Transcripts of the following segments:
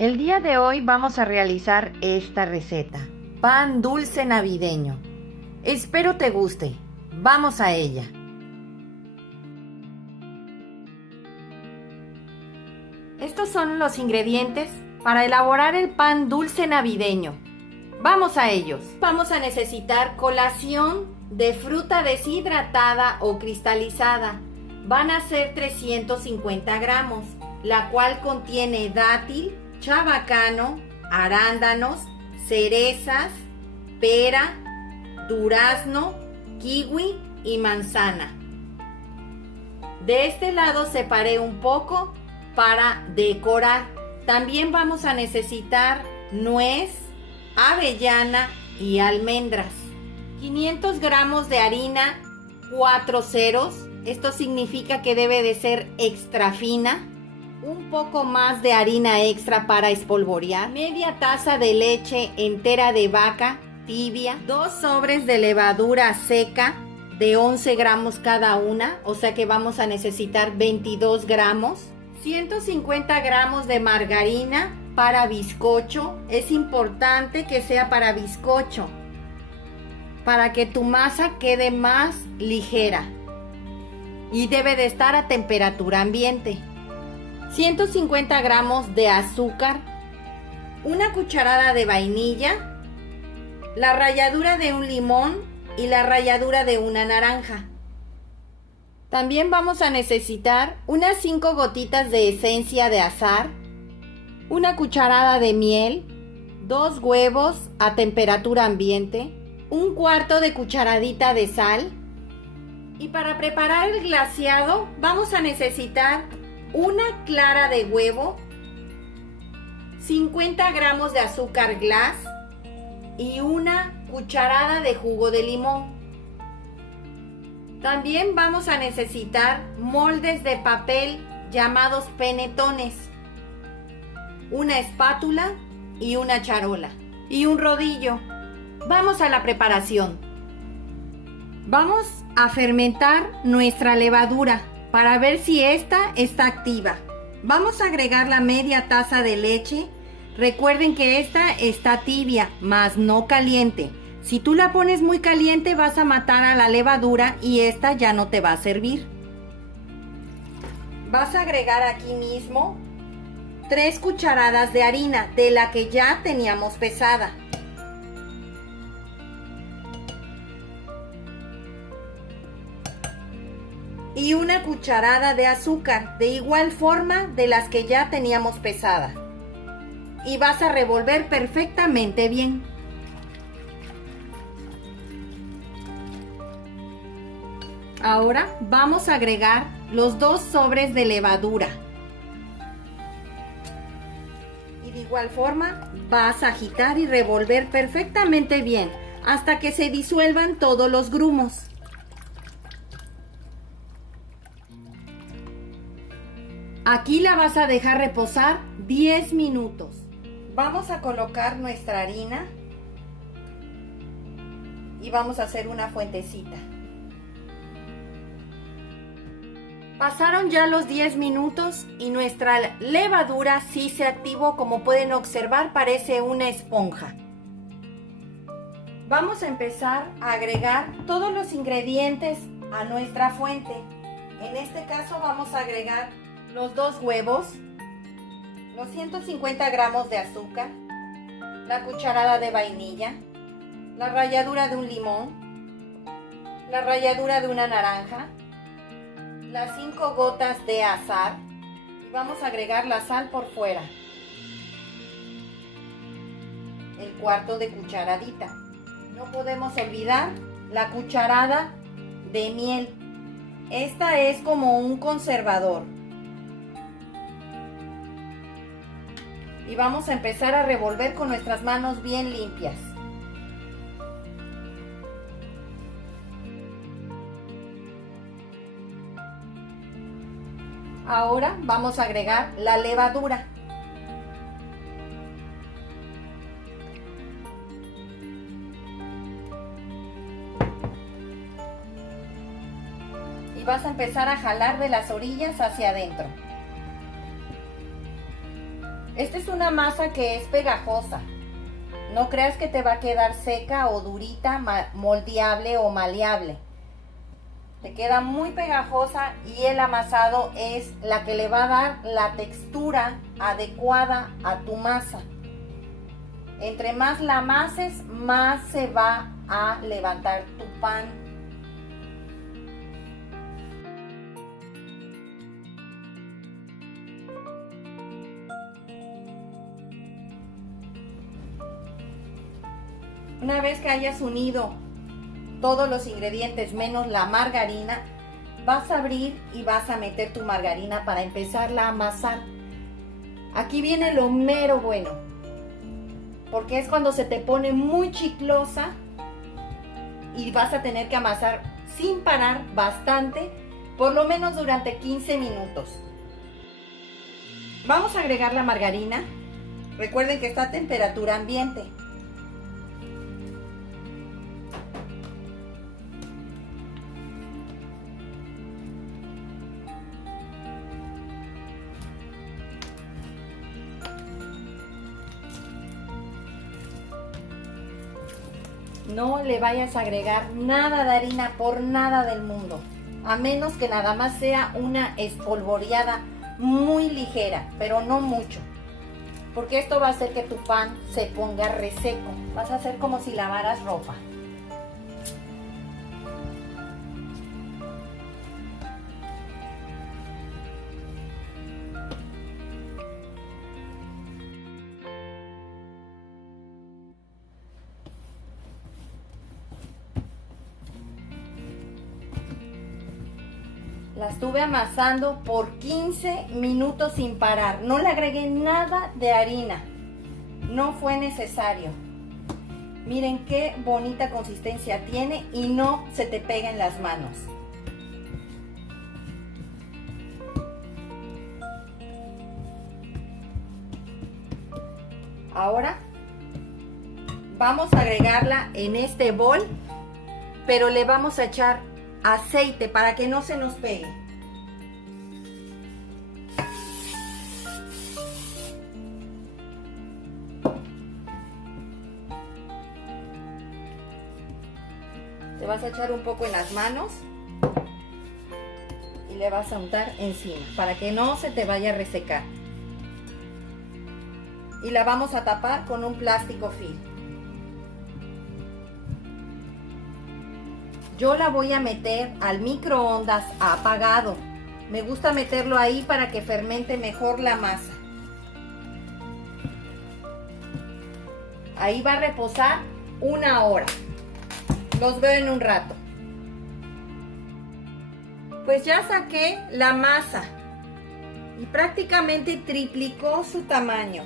El día de hoy vamos a realizar esta receta, pan dulce navideño. Espero te guste. Vamos a ella. Estos son los ingredientes para elaborar el pan dulce navideño. Vamos a ellos. Vamos a necesitar colación de fruta deshidratada o cristalizada. Van a ser 350 gramos, la cual contiene dátil, chabacano, arándanos, cerezas, pera, durazno, kiwi y manzana. De este lado separé un poco para decorar. También vamos a necesitar nuez, avellana y almendras. 500 gramos de harina 4 ceros. Esto significa que debe de ser extra fina. Un poco más de harina extra para espolvorear, media taza de leche entera de vaca tibia, 2 sobres de levadura seca de 11 gramos cada una, o sea que vamos a necesitar 22 gramos, 150 gramos de margarina para bizcocho. Es importante que sea para bizcocho, para que tu masa quede más ligera y debe de estar a temperatura ambiente. 150 gramos de azúcar, una cucharada de vainilla, la ralladura de un limón y la ralladura de una naranja. También vamos a necesitar unas 5 gotitas de esencia de azahar, una cucharada de miel, 2 huevos a temperatura ambiente, un cuarto de cucharadita de sal. Y para preparar el glaseado vamos a necesitar una clara de huevo, 50 gramos de azúcar glass y una cucharada de jugo de limón. También vamos a necesitar moldes de papel llamados panetones, una espátula y una charola y un rodillo. Vamos a la preparación. Vamos a fermentar nuestra levadura para ver si esta está activa. Vamos a agregar la media taza de leche. Recuerden que esta está tibia, mas no caliente. Si tú la pones muy caliente vas a matar a la levadura y esta ya no te va a servir. Vas a agregar aquí mismo 3 cucharadas de harina de la que ya teníamos pesada. Y una cucharada de azúcar, de igual forma de las que ya teníamos pesada. Y vas a revolver perfectamente bien. Ahora vamos a agregar los 2 sobres de levadura. Y de igual forma vas a agitar y revolver perfectamente bien hasta que se disuelvan todos los grumos. Aquí la vas a dejar reposar 10 minutos. Vamos a colocar nuestra harina y vamos a hacer una fuentecita. Pasaron ya los 10 minutos y nuestra levadura sí se activó. Como pueden observar, parece una esponja. Vamos a empezar a agregar todos los ingredientes a nuestra fuente. En este caso vamos a agregar los 2 huevos, los 150 gramos de azúcar, la cucharada de vainilla, la ralladura de un limón, la ralladura de una naranja, las 5 gotas de azahar y vamos a agregar la sal por fuera, el cuarto de cucharadita. No podemos olvidar la cucharada de miel. Esta es como un conservador. Y vamos a empezar a revolver con nuestras manos bien limpias. Ahora vamos a agregar la levadura. Y vas a empezar a jalar de las orillas hacia adentro. Esta es una masa que es pegajosa. No creas que te va a quedar seca o durita, moldeable o maleable. Te queda muy pegajosa y el amasado es la que le va a dar la textura adecuada a tu masa. Entre más la amases, más se va a levantar tu pan. Una vez que hayas unido todos los ingredientes menos la margarina, vas a abrir y vas a meter tu margarina para empezarla a amasar. Aquí viene lo mero bueno, porque es cuando se te pone muy chiclosa y vas a tener que amasar sin parar bastante, por lo menos durante 15 minutos. Vamos a agregar la margarina. Recuerden que está a temperatura ambiente. No le vayas a agregar nada de harina por nada del mundo, a menos que nada más sea una espolvoreada muy ligera, pero no mucho, porque esto va a hacer que tu pan se ponga reseco. Vas a hacer como si lavaras ropa. La estuve amasando por 15 minutos sin parar. No le agregué nada de harina. No fue necesario. Miren qué bonita consistencia tiene y no se te pega en las manos. Ahora vamos a agregarla en este bol, pero le vamos a echar aceite para que no se nos pegue. Te vas a echar un poco en las manos y le vas a untar encima para que no se te vaya a resecar. Y la vamos a tapar con un plástico film. Yo la voy a meter al microondas apagado. Me gusta meterlo ahí para que fermente mejor la masa. Ahí va a reposar 1 hora. Los veo en un rato. Pues ya saqué la masa y prácticamente triplicó su tamaño.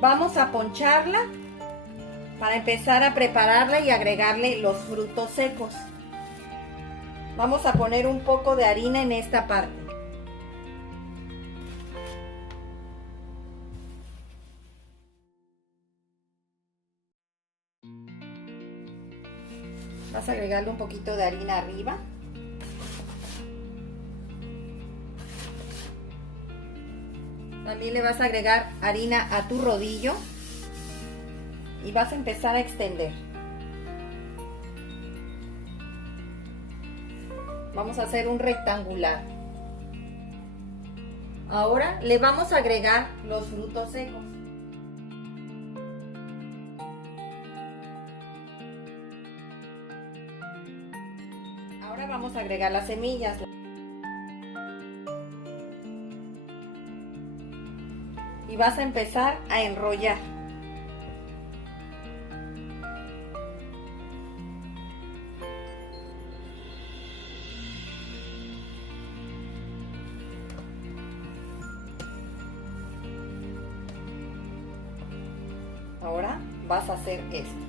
Vamos a poncharla para empezar a prepararla y agregarle los frutos secos. Vamos a poner un poco de harina en esta parte. Vas a agregarle un poquito de harina arriba. También le vas a agregar harina a tu rodillo. Y vas a empezar a extender. Vamos a hacer un rectangular. Ahora le vamos a agregar los frutos secos. Ahora vamos a agregar las semillas. Y vas a empezar a enrollar. Ahora vas a hacer esto.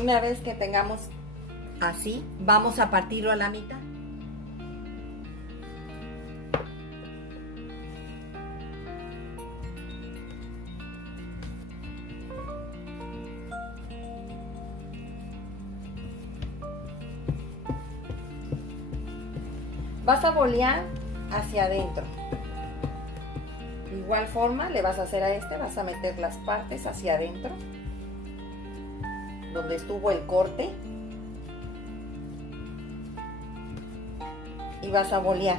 Una vez que tengamos así, vamos a partirlo a la mitad. Vas a bolear hacia adentro. De igual forma le vas a hacer a este, vas a meter las partes hacia adentro, donde estuvo el corte, y vas a bolear.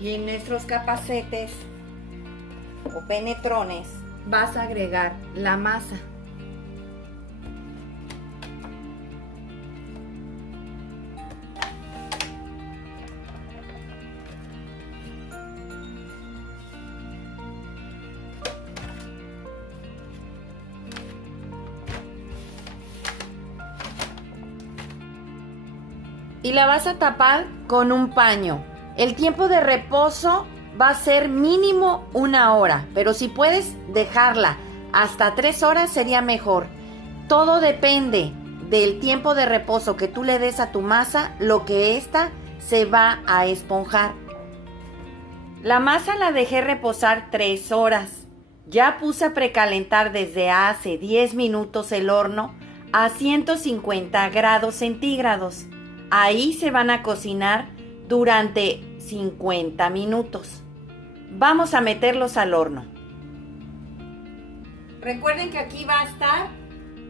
Y en nuestros capacetes o penetrones vas a agregar la masa. Y la vas a tapar con un paño. El tiempo de reposo va a ser mínimo 1 hora, pero si puedes dejarla hasta 3 horas sería mejor. Todo depende del tiempo de reposo que tú le des a tu masa, lo que ésta se va a esponjar. La masa la dejé reposar 3 horas. Ya puse a precalentar desde hace 10 minutos el horno a 150 grados centígrados. Ahí se van a cocinar durante 50 minutos. Vamos a meterlos al horno. Recuerden que aquí va a estar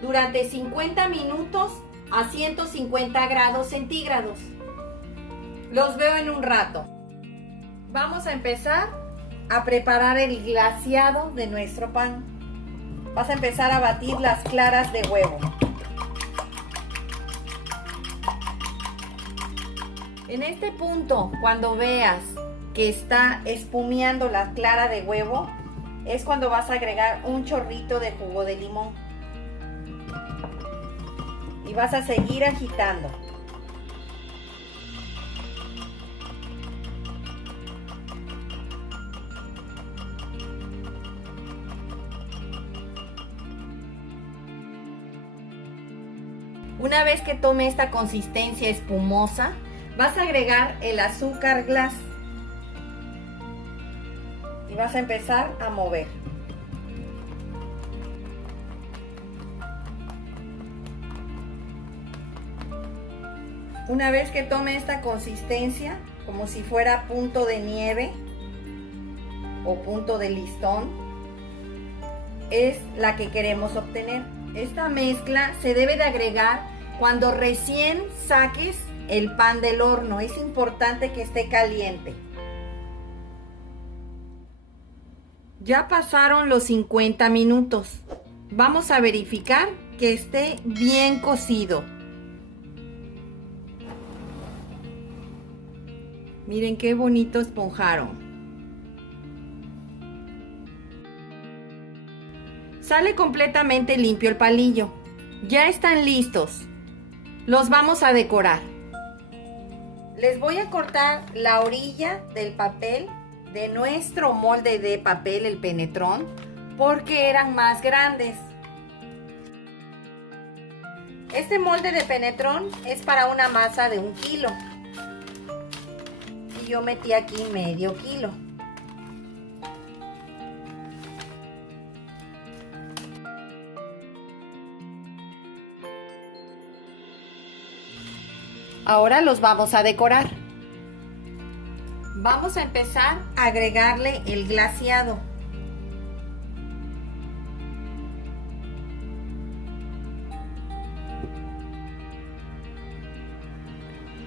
durante 50 minutos a 150 grados centígrados. Los veo en un rato. Vamos a empezar a preparar el glaseado de nuestro pan. Vas a empezar a batir las claras de huevo. En este punto, cuando veas que está espumeando la clara de huevo, es cuando vas a agregar un chorrito de jugo de limón. Y vas a seguir agitando. Una vez que tome esta consistencia espumosa, vas a agregar el azúcar glass y vas a empezar a mover. Una vez que tome esta consistencia, como si fuera punto de nieve o punto de listón, es la que queremos obtener. Esta mezcla se debe de agregar cuando recién saques el pan del horno. Es importante que esté caliente. Ya pasaron los 50 minutos. Vamos a verificar que esté bien cocido. Miren qué bonito esponjaron. Sale completamente limpio el palillo. Ya están listos. Los vamos a decorar. Les voy a cortar la orilla del papel de nuestro molde de papel, el penetrón, porque eran más grandes. Este molde de penetrón es para una masa de 1 kilo. Y yo metí aquí medio kilo. Ahora los vamos a decorar. Vamos a empezar a agregarle el glaseado.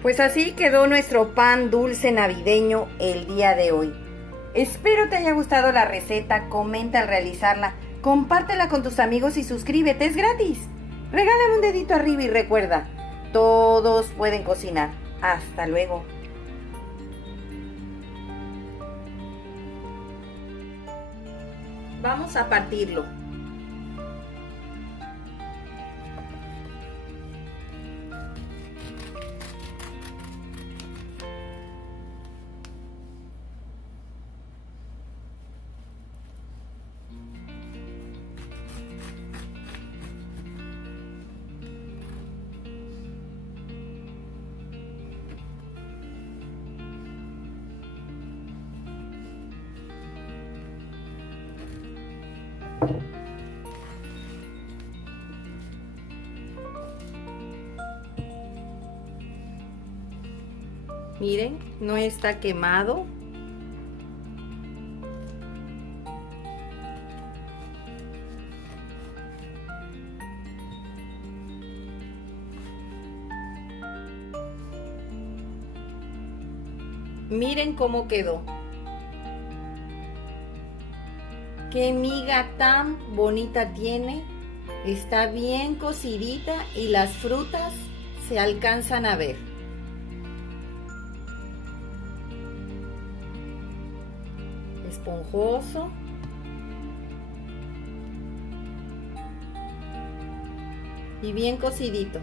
Pues así quedó nuestro pan dulce navideño el día de hoy. Espero te haya gustado la receta, comenta al realizarla, compártela con tus amigos y suscríbete, es gratis. Regálame un dedito arriba y recuerda, todos pueden cocinar. Hasta luego. Vamos a partirlo. Miren, no está quemado. Miren cómo quedó. Qué miga tan bonita tiene. Está bien cocidita y las frutas se alcanzan a ver. Esponjoso. Y bien cocidito.